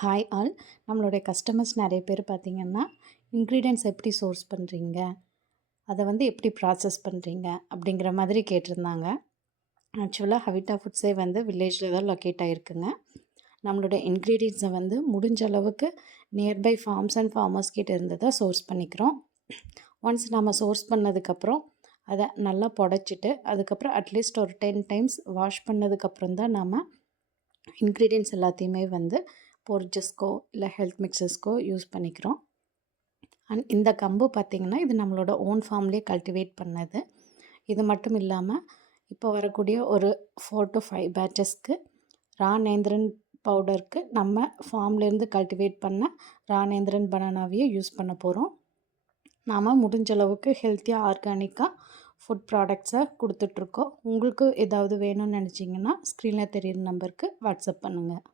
Hi all. நம்மளுடைய customers நிறைய பேர் பார்த்திங்கன்னா, இன்க்ரீடியன்ட்ஸ் எப்படி சோர்ஸ் பண்ணுறீங்க, அதை வந்து எப்படி ப்ராசஸ் பண்ணுறீங்க அப்படிங்கிற மாதிரி கேட்டிருந்தாங்க. ஆக்சுவலாக ஹவிட்டா ஃபுட்ஸே வந்து வில்லேஜில் தான் லொக்கேட் ஆகிருக்குங்க. நம்மளுடைய இன்க்ரீடியன்ட்ஸை வந்து முடிஞ்ச அளவுக்கு நியர்பை ஃபார்ம்ஸ் அண்ட் ஃபார்மர்ஸ் கிட்ட இருந்து தான் சோர்ஸ் பண்ணிக்கிறோம். ஒன்ஸ் நம்ம சோர்ஸ் பண்ணதுக்கப்புறம் அதை நல்லா புடச்சிட்டு அதுக்கப்புறம் அட்லீஸ்ட் ஒரு 10 டைம்ஸ் வாஷ் பண்ணதுக்கப்புறம் தான் நம்ம இன்க்ரீடியன்ட்ஸ் எல்லாத்தையுமே வந்து பொரிச்சஸ்க்கோ இல்லை ஹெல்த் மிக்சர்ஸ்க்கோ யூஸ் பண்ணிக்கிறோம். அண்ட் இந்த கம்பு பார்த்திங்கன்னா இது நம்மளோட ஓன் ஃபார்ம்லேயே கல்டிவேட் பண்ணது. இது மட்டும் இல்லாமல் இப்போ வரக்கூடிய ஒரு 4 to 5 பேட்சஸ்க்கு ரா நேந்திரன் பவுடருக்கு நம்ம ஃபார்ம்லேருந்து கல்டிவேட் பண்ண ரா நேந்திரன் பனானாவையே யூஸ் பண்ண போகிறோம். நாம் முடிஞ்ச அளவுக்கு ஹெல்த்தியாக ஆர்கானிக்காக ஃபுட் ப்ராடக்ட்ஸை கொடுத்துட்ருக்கோம். உங்களுக்கு ஏதாவது வேணும்னு நினச்சிங்கன்னா ஸ்க்ரீனில் தெரியிற நம்பருக்கு வாட்ஸ்அப் பண்ணுங்கள்.